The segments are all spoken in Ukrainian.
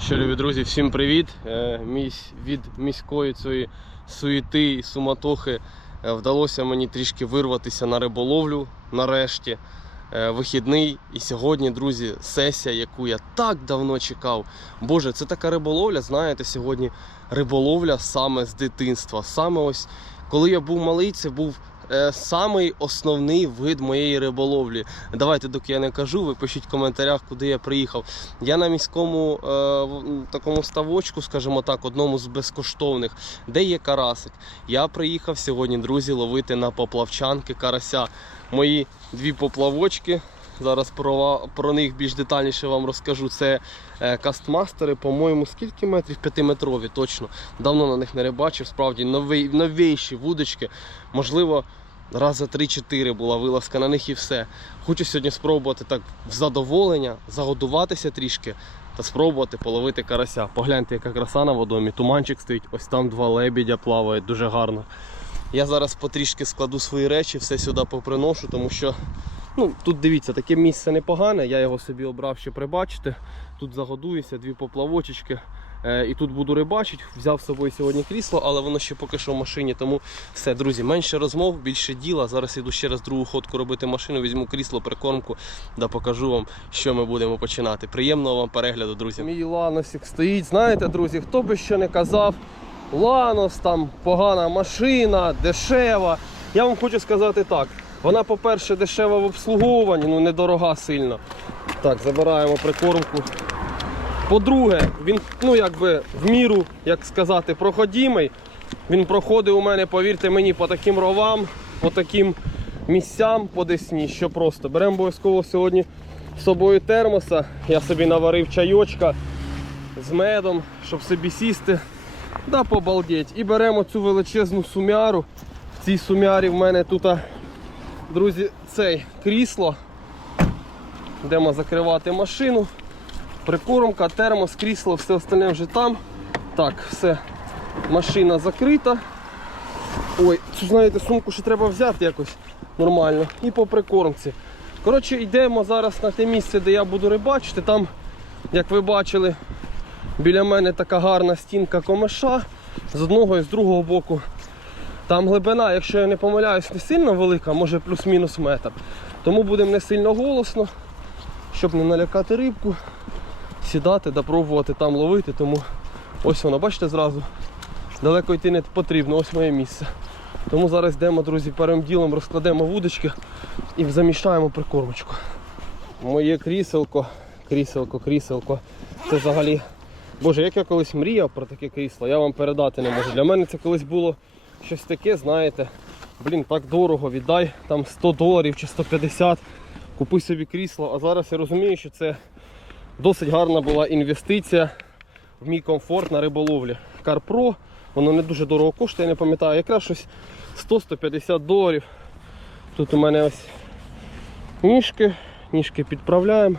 Що, любі друзі, всім привіт! Е, від міської цієї суєти і суматохи е, вдалося мені трішки вирватися на риболовлю нарешті. Е, Вихідний. І сьогодні, друзі, сесія, яку я так давно чекав. Боже, це така риболовля, знаєте, сьогодні риболовля саме з дитинства. Саме ось коли я був малий, це був е, самий основний вид моєї риболовлі. Давайте, доки я не кажу, ви пишіть в коментарях, куди я приїхав. Я на міському е, такому ставочку, скажімо так, одному з безкоштовних, де є карасик. Я приїхав сьогодні, друзі, ловити на поплавчанки карася. Мої дві поплавочки. Зараз про, про них більш детальніше вам розкажу. Це е, кастмастери, по-моєму, скільки метрів? П'ятиметрові, точно. Давно на них не рибачив. Справді новий, новіші вудочки. Можливо, раз за 3-4 була вилазка на них і все. Хочу сьогодні спробувати так в задоволення, загодуватися трішки та спробувати половити карася. Погляньте, яка краса на водомі. Туманчик стоїть, ось там два лебідя плавають, дуже гарно. Я зараз потрішки складу свої речі, все сюди поприношу, тому що ну, тут дивіться, таке місце непогане. Я його собі обрав, щоб прибачити. Тут загодуюся, дві поплавочечки. Е, і тут буду рибачити. Взяв з собою сьогодні крісло, але воно ще поки що в машині. Тому все, друзі, менше розмов, більше діла. Зараз іду ще раз другу ходку робити машину, візьму крісло, прикормку, да покажу вам, що ми будемо починати. Приємного вам перегляду, друзі. Мій ланосик стоїть. Знаєте, друзі, хто би що не казав, ланос там погана машина, дешева. Я вам хочу сказати так. Вона, по-перше, дешева в обслуговуванні, ну недорога сильно. Так, забираємо прикормку. По-друге, він, ну якби в міру, як сказати, проходимий. Він проходить у мене, повірте мені, по таким ровам, по таким місцям по десні, що просто. Беремо обов'язково сьогодні з собою термоса. Я собі наварив чайочка з медом, щоб собі сісти. Да побалдеть. І беремо цю величезну сумяру. В цій сумярі в мене тут, друзі, цей крісло. Йдемо закривати машину. Прикормка, термос, крісло, все остальне вже там. Так, все, машина закрита. Ой, цю знаєте, сумку ще треба взяти якось нормально. І по прикормці. Коротше, йдемо зараз на те місце, де я буду рибачити. Там, як ви бачили, біля мене така гарна стінка комиша з одного і з другого боку. Там глибина, якщо я не помиляюсь, не сильно велика, може плюс-мінус метр. Тому будемо не сильно голосно, щоб не налякати рибку сідати да пробувати там ловити, тому ось воно, бачите, зразу далеко йти не потрібно, ось моє місце. Тому зараз йдемо, друзі, першим ділом розкладемо вудочки і замішаємо прикормочку. Моє кріселко, кріселко, кріселко. Це взагалі. Боже, як я колись мріяв про таке крісло, я вам передати не можу. Для мене це колись було щось таке, знаєте. Блін, так дорого, віддай там 100 доларів чи 150, купи собі крісло. А зараз я розумію, що це Досить гарна була інвестиція в мій комфорт на риболовлі. CarPro, воно не дуже дорого коштує, я не пам'ятаю, якраз щось 100-150 доларів. Тут у мене ось ніжки, ніжки підправляємо,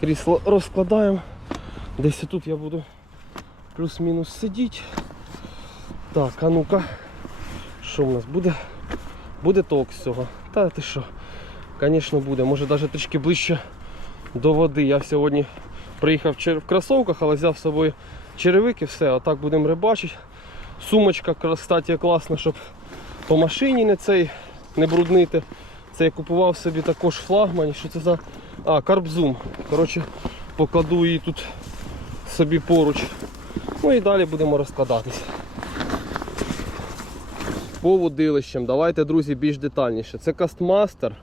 крісло розкладаємо. Десь тут я буду плюс-мінус сидіти. Так, а ну-ка, що в нас буде? Буде ток з цього. Та ти що? Звісно, буде. Може навіть трішки ближче до води. Я сьогодні приїхав в кросовках, але взяв з собою черевики, все, а так будемо рибачити. Сумочка, кстати, класна, щоб по машині не цей не бруднити. Це я купував собі також флагмані. Що це за. А, карбзум. Коротше, покладу її тут собі поруч. Ну і далі будемо розкладатися. По водилищам. Давайте, друзі, більш детальніше. Це кастмастер.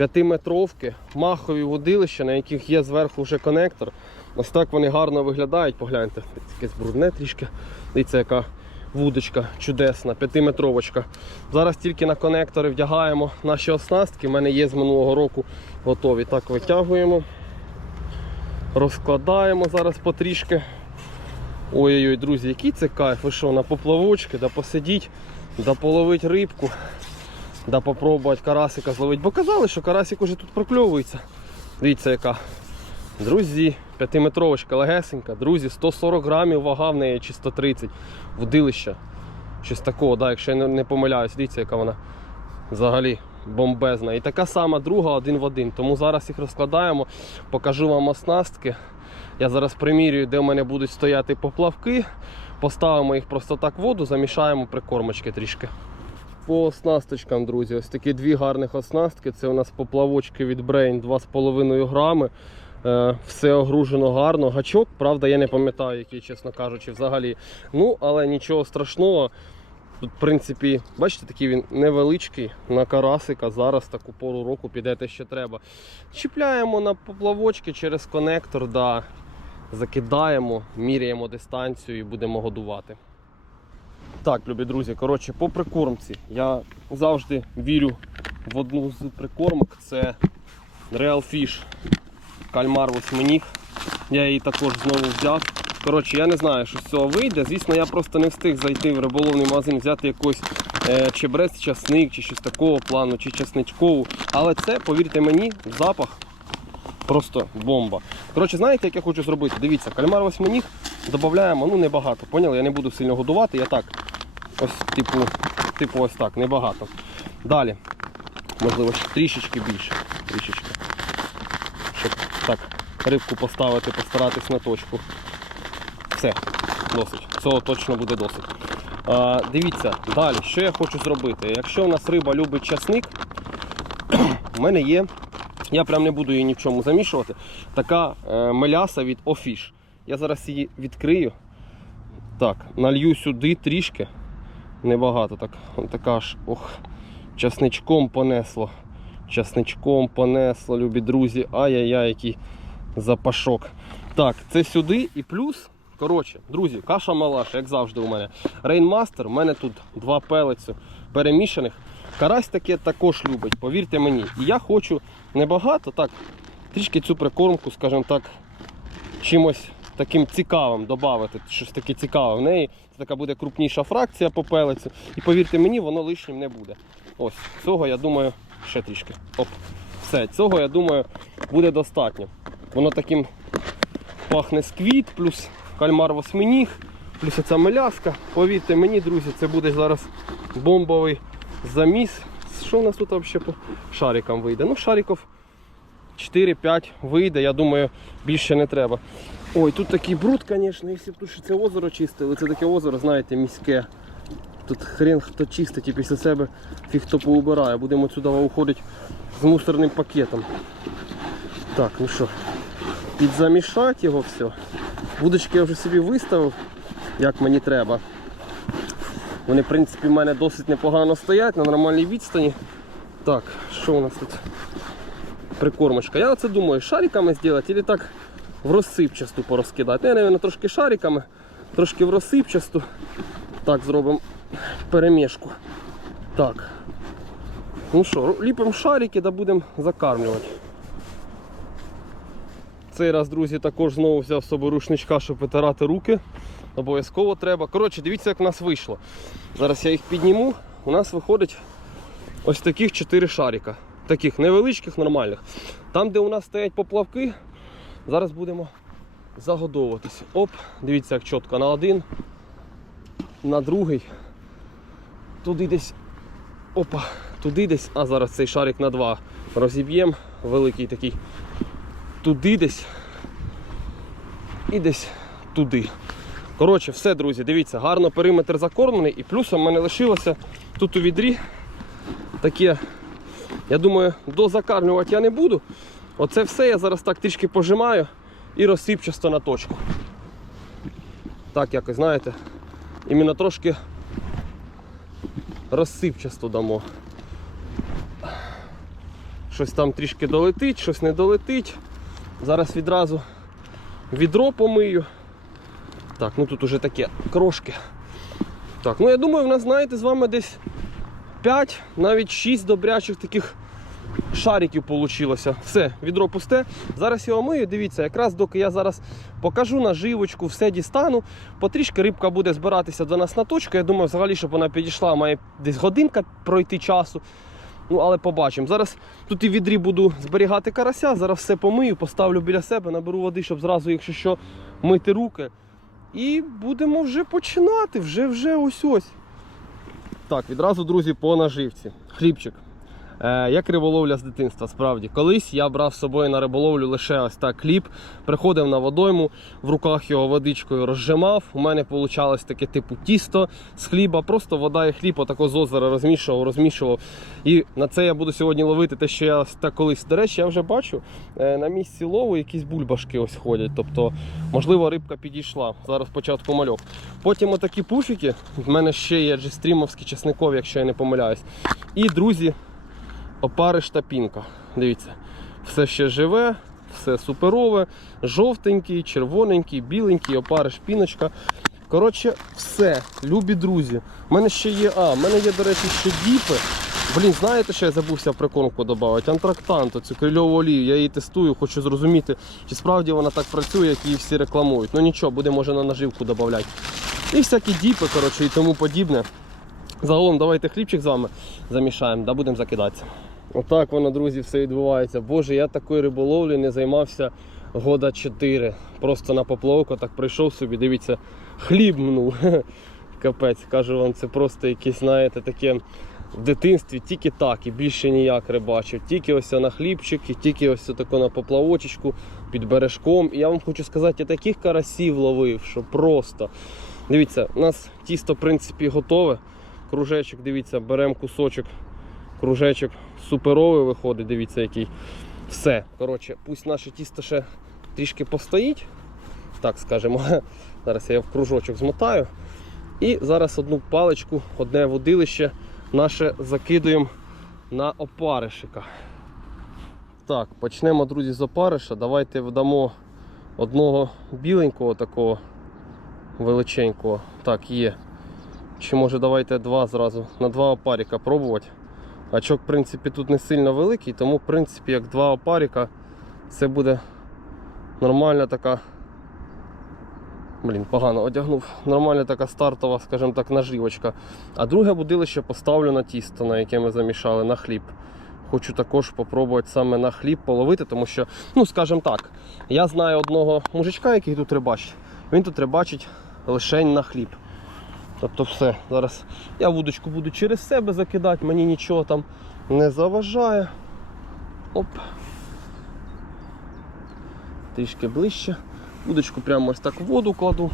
П'ятиметровки, махові водилища, на яких є зверху вже конектор. Ось так вони гарно виглядають. Погляньте, якесь брудне трішки. Дивіться, яка вудочка чудесна, п'ятиметровочка. Зараз тільки на конектори вдягаємо наші оснастки. У мене є з минулого року готові. Так витягуємо, розкладаємо зараз потрішки. Ой-ой-ой, друзі, який це кайф, ви що, на поплавочки, да посидіть, да половить рибку. Да попробувати карасика зловити. Бо казали, що карасик уже тут прокльовується. Дивіться яка. Друзі, п'ятиметровочка легесенька. Друзі, 140 грамів вага в неї чи 130 водилища. Щось такого, да, якщо я не помиляюсь, дивіться, яка вона взагалі бомбезна. І така сама друга один в один. Тому зараз їх розкладаємо, покажу вам оснастки. Я зараз примірюю, де в мене будуть стояти поплавки. Поставимо їх просто так в воду, замішаємо прикормочки трішки. По оснасточкам, друзі, ось такі дві гарних оснастки. Це у нас поплавочки від Brain 2,5 грами. Е, Все огружено гарно. Гачок, правда, я не пам'ятаю, який, чесно кажучи, взагалі. Ну, але нічого страшного. Тут, в принципі, бачите, такий він невеличкий на карасика. Зараз таку пору року піде те, що треба. Чіпляємо на поплавочки через конектор, да, закидаємо, міряємо дистанцію і будемо годувати. Так, любі друзі, коротше, по прикормці. Я завжди вірю в одну з прикормок. Це Real Fish кальмар восьминіг. Я її також знову взяв. Коротше, я не знаю, що з цього вийде. Звісно, я просто не встиг зайти в риболовний магазин, взяти якийсь е, чебрець, часник, чи щось такого плану, чи часничкову. Але це, повірте мені, запах просто бомба. Коротше, знаєте, як я хочу зробити? Дивіться, кальмар восьминіг додаємо, ну небагато. Поняли? Я не буду сильно годувати, я так. Ось, типу, типу ось так, небагато. Далі. Можливо, ще трішечки більше. Трішечки. Щоб так, рибку поставити, постаратись на точку. Все, досить. Цього точно буде досить. А, дивіться, далі, що я хочу зробити. Якщо у нас риба любить часник, в мене є. Я прям не буду її ні в чому замішувати. Така е, меляса від Офіш. Я зараз її відкрию. Так, налью сюди трішки. Небагато так. Така ж. Ох, часничком понесло. Часничком понесло, любі друзі. Ай-яй-яй, який запашок. Так, це сюди і плюс. Коротше, друзі, каша малаша, як завжди у мене. Рейнмастер, у мене тут два пелеці перемішаних. Карась таке також любить, повірте мені. І я хочу небагато, так, трішки цю прикормку, скажімо так, чимось таким цікавим додати. Щось таке цікаве в неї. Це така буде крупніша фракція по пелецю. І повірте мені, воно лишнім не буде. Ось, цього я думаю, ще трішки. Оп. Все, цього я думаю буде достатньо. Воно таким пахне сквіт, плюс кальмар восьминіг, плюс оця меляска. Повірте мені, друзі, це буде зараз бомбовий заміс. Що в нас тут взагалі по шарикам вийде? Ну, шариків 4-5 вийде, я думаю, більше не треба. Ой, тут такий бруд, звісно, якщо б тут ще це озеро чистили, це таке озеро, знаєте, міське. Тут хрен хто чистить і після себе фіг хто поубирає. Будемо сюди уходити з мусорним пакетом. Так, ну що, підзамішати його все. Вудочки я вже собі виставив, як мені треба. Вони, в принципі, в мене досить непогано стоять на нормальній відстані. Так, що у нас тут? Прикормочка. Я оце думаю, шариками зробити чи так в розсипчасту порозкидати. Я, мабуть, трошки шариками, трошки в розсипчасту. Так, зробимо перемішку. Так. Ну що, ліпимо шарики да будемо закармлювати. Цей раз, друзі, також знову взяв з собою рушничка, щоб витирати руки. Обов'язково треба. Коротше, дивіться, як у нас вийшло. Зараз я їх підніму. У нас виходить ось таких 4 шарика. Таких невеличких, нормальних. Там, де у нас стоять поплавки, зараз будемо загодовуватись. Оп, дивіться, як чітко на один, на другий. Туди десь. Опа, туди десь, а зараз цей шарик на два розіб'ємо. Великий такий. Туди десь. І десь туди. Коротше, все, друзі, дивіться, гарно периметр закормлений і плюсом в мене лишилося тут у відрі таке. Я думаю, дозакармлювати я не буду. Оце все я зараз так трішки пожимаю і розсипчасто на точку. Так якось, знаєте, іменно трошки розсипчасто дамо. Щось там трішки долетить, щось не долетить. Зараз відразу відро помию. Так, ну тут уже таке крошки. Так, ну я думаю, в нас, знаєте, з вами десь 5, навіть 6 добрячих таких шариків вийшло. Все, відро пусте. Зараз його мию, дивіться, якраз доки я зараз покажу наживочку, все дістану. Потрішки рибка буде збиратися до нас на точку. Я думаю, взагалі, щоб вона підійшла, має десь годинка пройти часу. Ну, але побачимо. Зараз тут і в відрі буду зберігати карася, зараз все помию, поставлю біля себе, наберу води, щоб зразу, якщо що, мити руки. І будемо вже починати, вже вже ось ось. Так, відразу, друзі, по наживці. Хлібчик. Е, як риболовля з дитинства, справді. Колись я брав з собою на риболовлю лише ось так хліб, приходив на водойму, в руках його водичкою розжимав. У мене вийшло таке типу тісто з хліба, просто вода і хліб отако з озера розмішував, розмішував. І на це я буду сьогодні ловити те, що я ось так колись. До речі, я вже бачу е, на місці лову якісь бульбашки ось ходять. Тобто, можливо, рибка підійшла. Зараз спочатку мальок. Потім отакі пуфіки. В мене ще є джестрімовські чесникові, якщо я не помиляюсь. І друзі, опариш та пінка. Дивіться, все ще живе, все суперове, жовтенький, червоненький, біленький, опариш, піночка. Коротше, все, любі друзі. У мене ще є. А, в мене є, до речі, ще діпи. Блін, знаєте, що я забувся в прикормку додати? Антрактант, цю крильову олію. Я її тестую, хочу зрозуміти, чи справді вона так працює, як її всі рекламують. Ну нічого, буде може на наживку додати. І всякі діпи, коротше, і тому подібне. Загалом давайте хлібчик з вами замішаємо, да будемо закидатися. Отак воно, друзі, все відбувається. Боже, я такою риболовлею не займався года 4. Просто на поплавку так прийшов собі, дивіться, хліб мнув. Капець, кажу вам, це просто якесь, знаєте, таке в дитинстві тільки так і більше ніяк рибачив. Тільки ось на хлібчик, і тільки ось тако на поплавочечку під бережком. І я вам хочу сказати, я таких карасів ловив, що просто. Дивіться, у нас тісто, в принципі, готове. Кружечок, дивіться, беремо кусочок, кружечок суперовий виходить, дивіться, який. Все. Коротше, пусть наше тісто ще трішки постоїть. Так скажемо. Зараз я в кружочок змотаю. І зараз одну паличку, одне водилище наше закидуємо на опаришика. Так, почнемо, друзі, з опариша. Давайте вдамо одного біленького такого величенького. Так, є. Чи може давайте два зразу на два опаріка пробувати. Очок, в принципі, тут не сильно великий, тому в принципі як два опаріка це буде нормальна така. Блін, погано одягнув. Нормальна така стартова, скажімо так, наживочка. А друге будилище поставлю на тісто, на яке ми замішали, на хліб. Хочу також спробувати саме на хліб половити, тому що, ну скажімо так, я знаю одного мужичка, який тут рибачить. Він тут рибачить лише на хліб. Тобто все, зараз я вудочку буду через себе закидати, мені нічого там не заважає. Оп. Трішки ближче. Вудочку прямо ось так в воду кладу.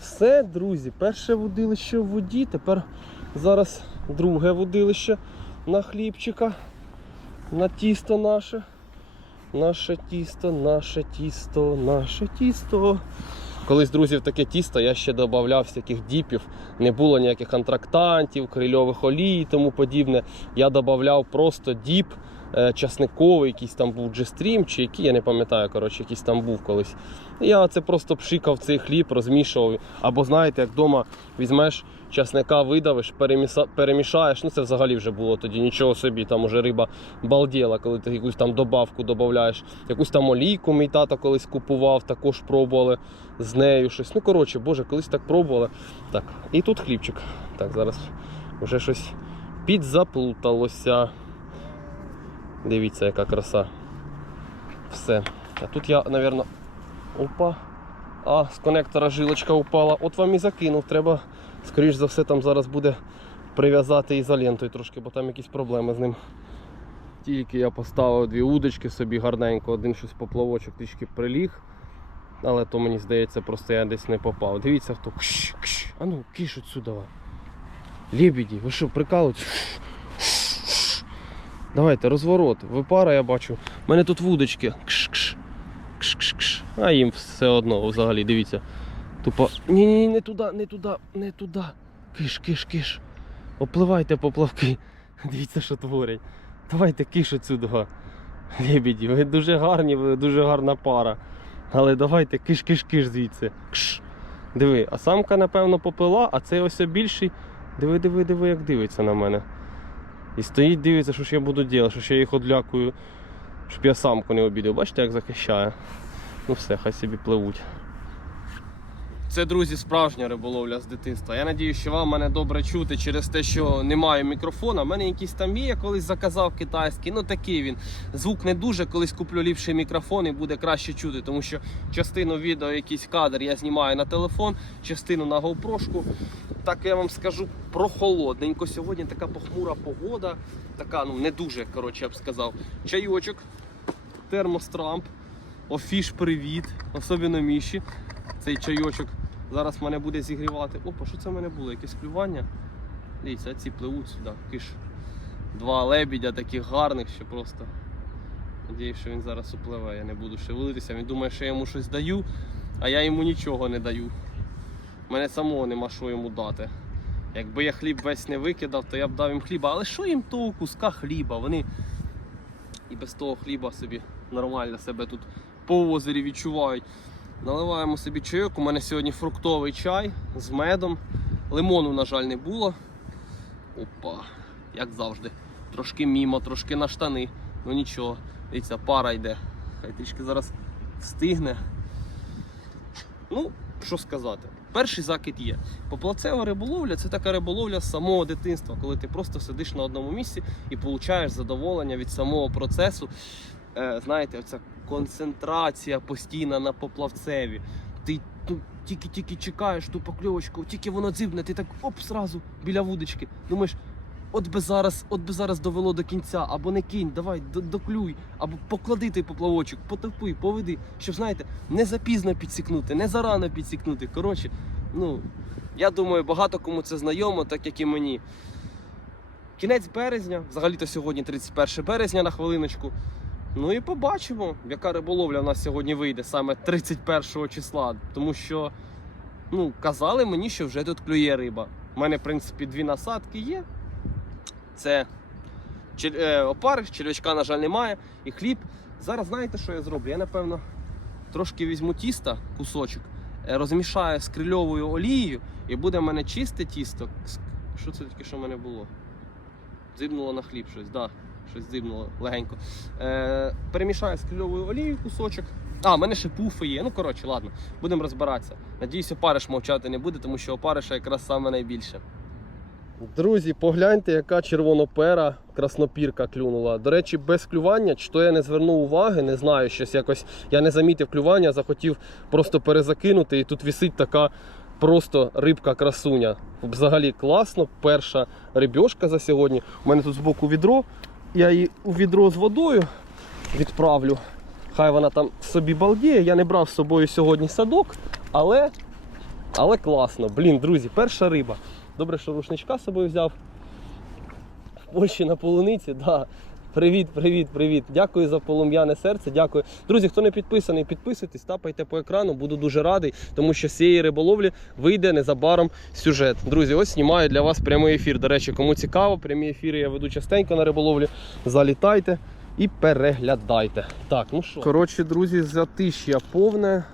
Все, друзі, перше водилище в воді, тепер зараз друге водилище на хлібчика, на тісто наше. Наше тісто, наше тісто, наше тісто. Колись, друзі, таке тісто я ще додавав всяких діпів. Не було ніяких антрактантів, крильових олій і тому подібне. Я додавав просто діп е, часниковий, якийсь там був джестрім, чи який, я не пам'ятаю, коротше, якийсь там був колись. Я це просто пшикав цей хліб, розмішував. Або знаєте, як вдома візьмеш часника, видавиш, перемішаєш. Ну це взагалі вже було тоді нічого собі. Там уже риба балділа, коли ти якусь там добавку додаєш. Якусь там олійку мій тато колись купував, також пробували з нею щось. Ну коротше, боже, колись так пробували. Так, і тут хлібчик. Так, зараз вже щось підзаплуталося. Дивіться, яка краса. Все. А тут я, напевно, опа. А, з конектора жилочка упала. От вам і закинув. Треба, скоріш за все, там зараз буде прив'язати ізолентою трошки, бо там якісь проблеми з ним. Тільки я поставив дві удочки собі гарненько, один щось поплавочок трішки приліг. Але то мені здається, просто я десь не попав. Дивіться, хто. Кш, кш. А ну, киш отсюда. Лебеді, ви що, прикалуєтесь? Давайте, розворот. Ви пара, я бачу. У мене тут вудочки. Кш, кш. Кш, кш, кш. А їм все одно взагалі, дивіться. Тупо. Ні, ні, не туди, не туди, не туди. Киш, киш, киш. Опливайте поплавки. Дивіться, що творять. Давайте киш отсюди. Лебеді, ви дуже гарні, ви дуже гарна пара. Але давайте киш-киш-киш звідси. Кш. Диви, а самка, напевно, поплила, а цей ось більший. Диви, диви, диви, як дивиться на мене. І стоїть, дивиться, що ж я буду робити, що ж я їх одлякую, щоб я самку не обідав. Бачите, як захищає. Ну все, хай собі пливуть. Це, друзі, справжня риболовля з дитинства. Я надію, що вам мене добре чути через те, що немає мікрофона. У мене якийсь там є, я колись заказав китайський. Ну такий він. Звук не дуже, колись куплю ліпший мікрофон і буде краще чути, тому що частину відео, якийсь кадр я знімаю на телефон, частину на GoPro. так я вам скажу, прохолодненько. Сьогодні така похмура погода, така, ну не дуже, коротше, я б сказав. Чайочок, термострамп, офіш привіт, особливо міші. Цей чайочок зараз мене буде зігрівати. Опа, що це в мене було? Якесь клювання? Дивіться, ці пливуть сюди, киш. Два лебідя таких гарних, що просто. Надіюсь, що він зараз upливе, я не буду шевелитися. Він думає, що я йому щось даю, а я йому нічого не даю. У мене самого нема що йому дати. Якби я хліб весь не викидав, то я б дав їм хліба. Але що їм того куска хліба? Вони і без того хліба собі нормально себе тут по озері відчувають. Наливаємо собі чайок. У мене сьогодні фруктовий чай з медом. Лимону, на жаль, не було. Опа, як завжди. Трошки мімо, трошки на штани. Ну нічого. Дивіться, пара йде. Хай трішки зараз встигне. Ну, що сказати. Перший закид є. Поплавцева риболовля це така риболовля з самого дитинства, коли ти просто сидиш на одному місці і получаєш задоволення від самого процесу. Е, знаєте, оця концентрація постійна на поплавцеві. Ти ну, тільки-тільки чекаєш ту покльовочку, тільки воно дзибне, ти так оп, зразу біля вудочки. Думаєш, от би зараз, от би зараз довело до кінця, або не кинь, давай, доклюй, або поклади той поплавочок, потопи, поведи, щоб знаєте, не запізно підсікнути, не зарано підсікнути. Коротше, ну я думаю, багато кому це знайомо, так як і мені. Кінець березня, взагалі-то сьогодні 31 березня на хвилиночку. Ну і побачимо, яка риболовля в нас сьогодні вийде саме 31 числа. Тому що ну, казали мені, що вже тут клює риба. У мене, в принципі, дві насадки є. Це е, опариш, черв'ячка, на жаль, немає. І хліб. Зараз знаєте, що я зроблю? Я, напевно, трошки візьму тіста, кусочок, е, розмішаю з крильовою олією, і буде в мене чисте тісто. Що це таке, що в мене було? Дзибнуло на хліб щось, да, щось дзибнуло легенько. Е, перемішаю з крильовою олією кусочок. А, в мене ще пуфи є. Ну, коротше, ладно, будемо розбиратися. Надіюсь, опариш мовчати не буде, тому що опариша якраз саме найбільше. Друзі, погляньте, яка червонопера краснопірка клюнула. До речі, без клювання, чи то я не звернув уваги, не знаю, щось якось я не замітив клювання, захотів просто перезакинути, і тут висить така просто рибка-красуня. Взагалі класно. Перша рибьошка за сьогодні. У мене тут збоку відро. Я її у відро з водою відправлю. Хай вона там собі балдіє. Я не брав з собою сьогодні садок, але, але класно. Блін, друзі, перша риба. Добре, що рушничка з собою взяв. В Польщі на полуниці, да. Привіт, привіт, привіт. Дякую за полум'яне серце. Дякую. Друзі, хто не підписаний, підписуйтесь, тапайте по екрану. Буду дуже радий, тому що з цієї риболовлі вийде незабаром сюжет. Друзі, ось знімаю для вас прямий ефір. До речі, кому цікаво, прямі ефіри я веду частенько на риболовлі. Залітайте і переглядайте. Так, ну що. Коротше, друзі, затиш'я повне.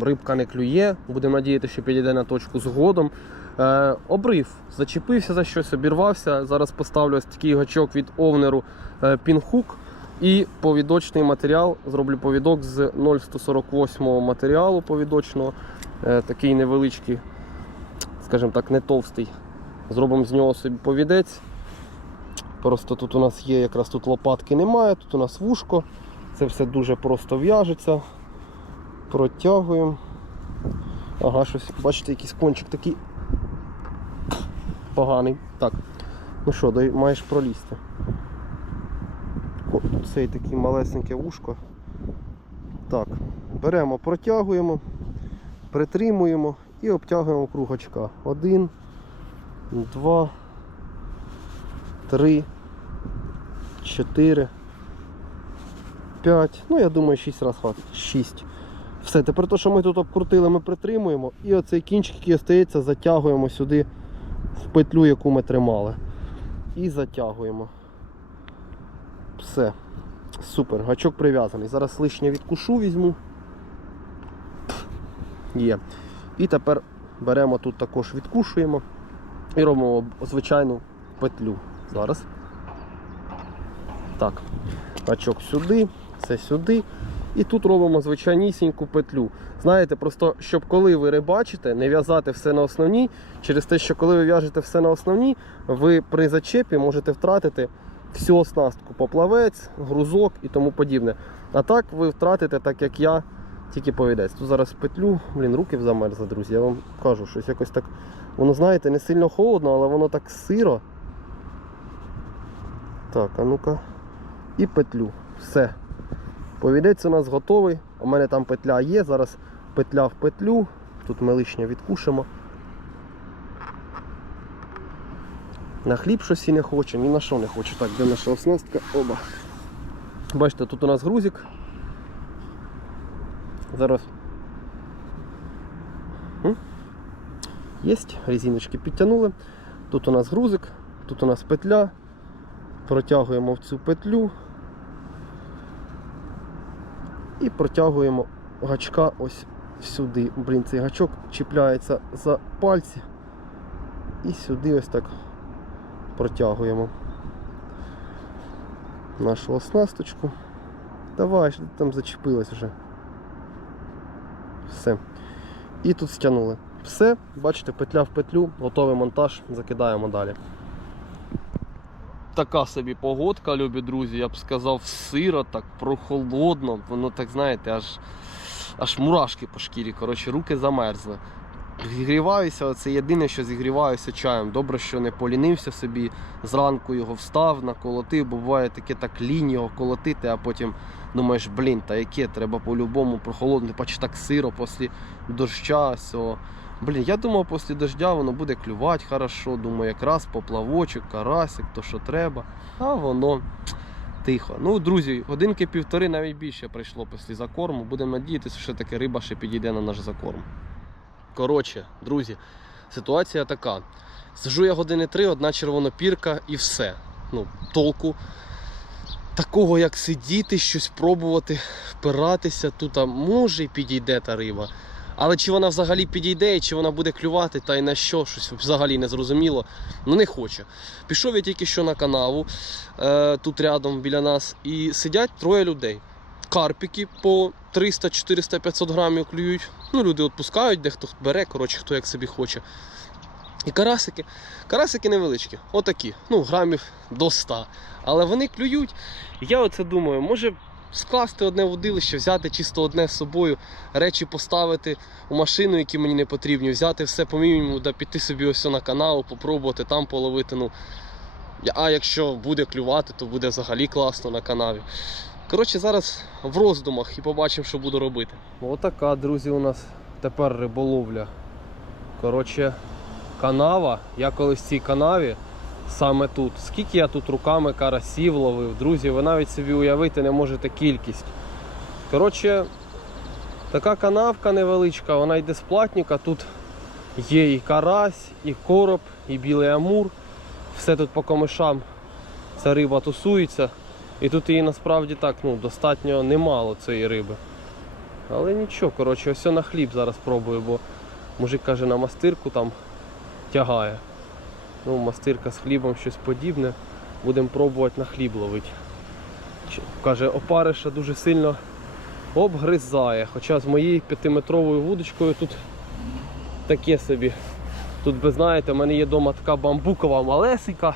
Рибка не клює. Будемо надіятися, що підійде на точку згодом. Е, обрив, зачепився за щось, обірвався. Зараз поставлю ось такий гачок від овнеру е, пінхук. І повідочний матеріал. Зроблю повідок з 0,148 матеріалу повідочного. Е, такий невеличкий, скажімо так, не товстий. Зробимо з нього собі повідець. Просто тут у нас є, якраз тут лопатки немає, тут у нас вушко. Це все дуже просто в'яжеться. Протягуємо. Ага, щось, бачите, якийсь кончик такий поганий. Так. Ну що, маєш пролізти. Ко- Цей такий малесеньке вушко. Так, беремо, протягуємо, притримуємо і обтягуємо круг очка. Один, два, три, чотири, п'ять. Ну, я думаю, шість разів хватить. Шість. Все, тепер те, що ми тут обкрутили, ми притримуємо. І оцей кінчик, який остається, затягуємо сюди в петлю, яку ми тримали. І затягуємо. Все. Супер, гачок прив'язаний. Зараз лишнє відкушу візьму. Є. І тепер беремо тут також відкушуємо і робимо звичайну петлю. Зараз. Так. Гачок сюди, це сюди. І тут робимо звичайнісіньку петлю. Знаєте, просто щоб коли ви рибачите, не в'язати все на основній, через те, що коли ви в'яжете все на основній, ви при зачепі можете втратити всю оснастку, поплавець, грузок і тому подібне. А так ви втратите, так як я, Тільки повідець. Тут зараз петлю, блін, руки замерзли, друзі. Я вам кажу, щось якось так. Воно, знаєте, не сильно холодно, але воно так сиро. Так, а ну-ка. І петлю. Все. Повідець у нас готовий. У мене там петля є. Зараз петля в петлю. Тут ми лишнє відкушимо. На хліб щось і не хочу, ні на що не хочу. Так, де наша оснастка? Оба. Бачите, тут у нас грузик. Зараз. Єсть, резиночки підтягнули. Тут у нас грузик, тут у нас петля. Протягуємо в цю петлю. І протягуємо гачка ось сюди. Блін, цей гачок чіпляється за пальці. І сюди ось так протягуємо нашу оснасточку. Давай, що там зачепилась вже. Все. І тут стягнули. Все, бачите, петля в петлю, готовий монтаж, закидаємо далі. Така собі погодка, любі друзі, я б сказав, сиро, так прохолодно, воно так, знаєте, аж, аж мурашки по шкірі. Коротше, руки замерзли. Зігріваюся, це єдине, що зігріваюся чаєм. Добре, що не полінився собі, зранку його встав, наколотив, бо буває таке так лінь його колотити, а потім думаєш, блін, та яке, треба по-любому прохолодно, бачиш так сиро після доща. Все. Блін, я думав, після дождя воно буде клювати хорошо. Думаю, якраз поплавочок, карасик, то що треба. А воно тихо. Ну, друзі, годинки півтори навіть більше прийшло після закорму. Будемо надіятися, що таки риба ще підійде на наш закорм. Коротше, друзі, ситуація така. Сижу я години три, одна червонопірка і все. Ну, толку. Такого, як сидіти, щось пробувати, впиратися, тут може і підійде та риба. Але чи вона взагалі підійде, чи вона буде клювати, та й на що, щось взагалі не зрозуміло. Ну не хоче. Пішов я тільки що на канаву, е, тут рядом біля нас, і сидять троє людей. Карпіки по 300, 400, 500 грамів клюють. Ну, люди відпускають, дехто бере, коротше, хто як собі хоче. І карасики. Карасики невеличкі, отакі, ну, грамів до 100. Але вони клюють. Я оце думаю, може скласти одне водилище, взяти чисто одне з собою, речі поставити у машину, які мені не потрібні, взяти все по мінімуму, да піти собі ось на канал, попробувати там половити. Ну, а якщо буде клювати, то буде взагалі класно на канаві. Коротше, зараз в роздумах і побачимо, що буду робити. Отака, друзі, у нас тепер риболовля. Коротше, канава. Я колись в цій канаві, саме тут. Скільки я тут руками карасів ловив, друзі, ви навіть собі уявити не можете кількість. Коротше, така канавка невеличка, вона йде з платника. Тут є і карась, і короб, і білий амур. Все тут по комишам. Ця риба тусується. І тут її насправді так ну, достатньо немало цієї риби. Але нічого, коротше, ось на хліб зараз пробую, бо мужик каже, на мастирку там тягає. Ну, мастирка з хлібом щось подібне. Будемо пробувати на хліб ловити. Каже, опариша дуже сильно обгризає. Хоча з моєю п'ятиметровою вудочкою тут таке собі. Тут ви знаєте, в мене є вдома така бамбукова малесенька,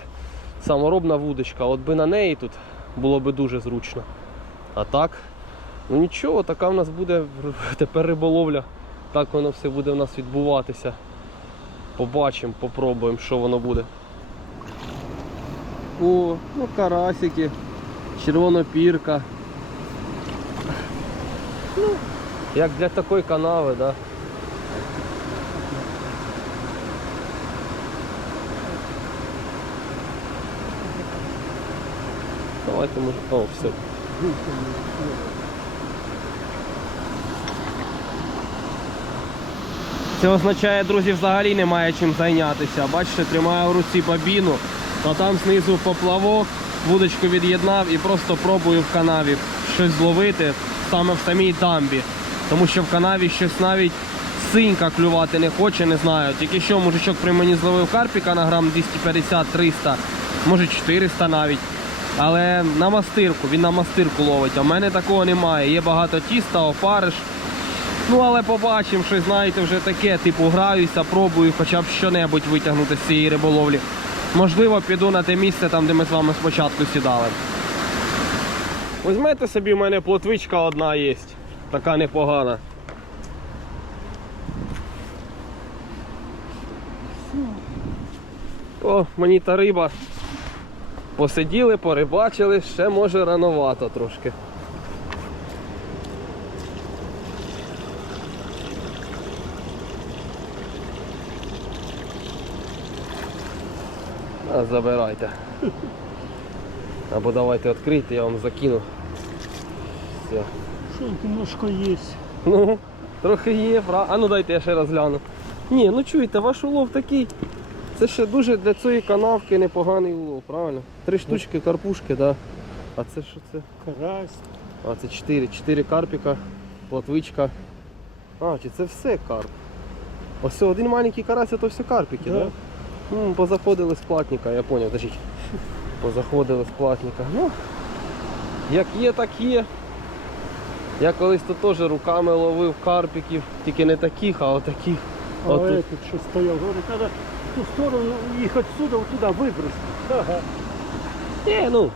саморобна вудочка. От би на неї тут було би дуже зручно. А так, ну нічого, така в нас буде тепер риболовля. Так воно все буде у нас відбуватися. Побачимо, попробуємо, що воно буде. О, ну карасики, червонопірка. Ну, як для такої канави, да. Давайте може. О, все. Це означає, друзі, взагалі немає чим зайнятися. Бачите, тримаю в руці бабіну, а там знизу поплавок, вудочку від'єднав і просто пробую в канаві щось зловити саме в самій дамбі. Тому що в канаві щось навіть синька клювати не хоче, не знаю. Тільки що мужичок при мені зловив карпіка на грам 250-300, може 400 навіть. Але на мастирку, він на мастирку ловить. А в мене такого немає. Є багато тіста, опариш. Ну але побачимо, що знаєте, вже таке, типу граюся, пробую хоча б що-небудь витягнути з цієї риболовлі. Можливо, піду на те місце, там, де ми з вами спочатку сідали. Візьмете собі, в мене плотвичка одна є. така непогана. О, мені та риба. Посиділи, порибачили, ще може рановато трошки. А, забирайте. Або давайте відкрийте, я вам закину. Все. Що немножко є. Ну, трохи є, правда. А ну дайте я ще раз гляну. Ні, ну чуєте, ваш улов такий. Це ще дуже для цієї канавки непоганий улов, правильно? Три штучки карпушки, да. А це що це? Карась. А, це чотири. Чотири карпіка, платвичка. А, чи це все карп? Ось один маленький карась, а то все карпіки, Да. так? Да? М, позаходили з платника, я поняв, держіть. Позаходили з платника. Ну, як є, так є. Я колись тут теж руками ловив карпіків, тільки не таких, а отаких. А Отут. этот, що стояв, говорить, треба в ту сторону їх отсюда туди вибросити. Ага. Ні, ну.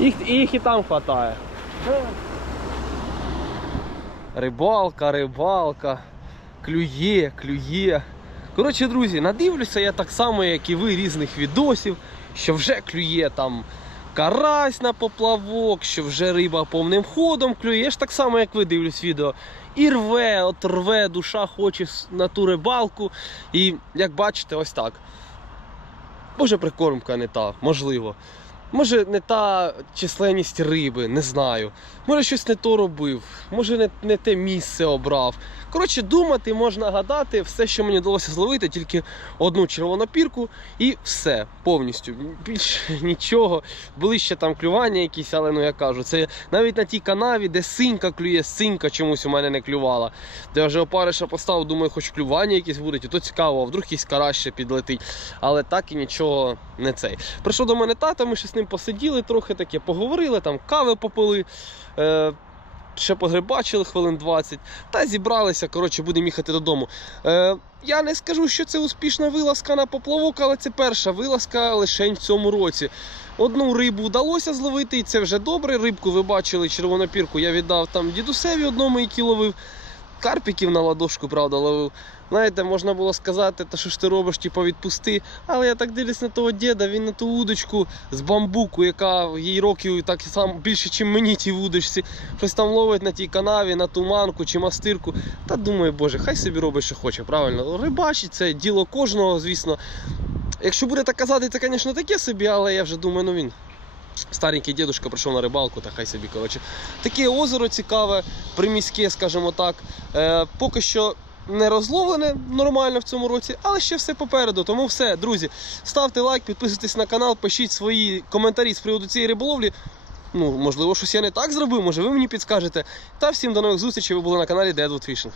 Їх, їх і там вистачає. Рибалка, рибалка, клює, клює. Коротше, друзі, надивлюся я так само, як і ви, різних відосів, що вже клює там карась на поплавок, що вже риба повним ходом клює. Я ж так само, як ви дивлюсь відео. І рве, от рве, душа хоче на ту рибалку. І як бачите, ось так. Може прикормка не та, можливо. Може не та численність риби, не знаю. Може щось не то робив, може не, не те місце обрав. Коротше, думати, можна гадати, все, що мені вдалося зловити, тільки одну червону пірку і все повністю. Більше нічого. Були ще там клювання якісь, але ну я кажу, це навіть на тій канаві, де синька клює, синька чомусь у мене не клювала. Де вже опариша поставив, думаю, хоч клювання якісь будуть, і то цікаво, а вдруг якийсь карась ще підлетить. Але так і нічого не цей. Прийшов до мене тато, ми ще з ним посиділи трохи таке, поговорили, там кави попили. Е, ще погребачили хвилин 20 та зібралися. Коротше, будемо їхати додому. Е, я не скажу, що це успішна вилазка на поплавок, але це перша вилазка лише в цьому році. Одну рибу вдалося зловити, і це вже добре. Рибку ви бачили, червонопірку я віддав там дідусеві одному, який ловив. Карпіків на ладошку, правда, ловив. Знаєте, можна було сказати, та що ж ти робиш, типу, відпусти. Але я так дивлюсь на того діда, він на ту удочку з бамбуку, яка їй років так само більше, ніж мені тій вудочці. Щось там ловить на тій канаві, на туманку чи мастирку. Та думаю, боже, хай собі робить, що хоче, правильно. Рибачить, це діло кожного, звісно. Якщо буде так казати, це, звісно, таке собі, але я вже думаю, ну він. Старенький дідушка прийшов на рибалку, та хай собі, коротше. Таке озеро цікаве, приміське, скажімо так. Е, поки що не розловлене нормально в цьому році, але ще все попереду. Тому все, друзі, ставте лайк, підписуйтесь на канал, пишіть свої коментарі з приводу цієї риболовлі. Ну, можливо, щось я не так зробив, може ви мені підскажете. Та всім до нових зустрічей. Ви були на каналі Deadwood Fishing.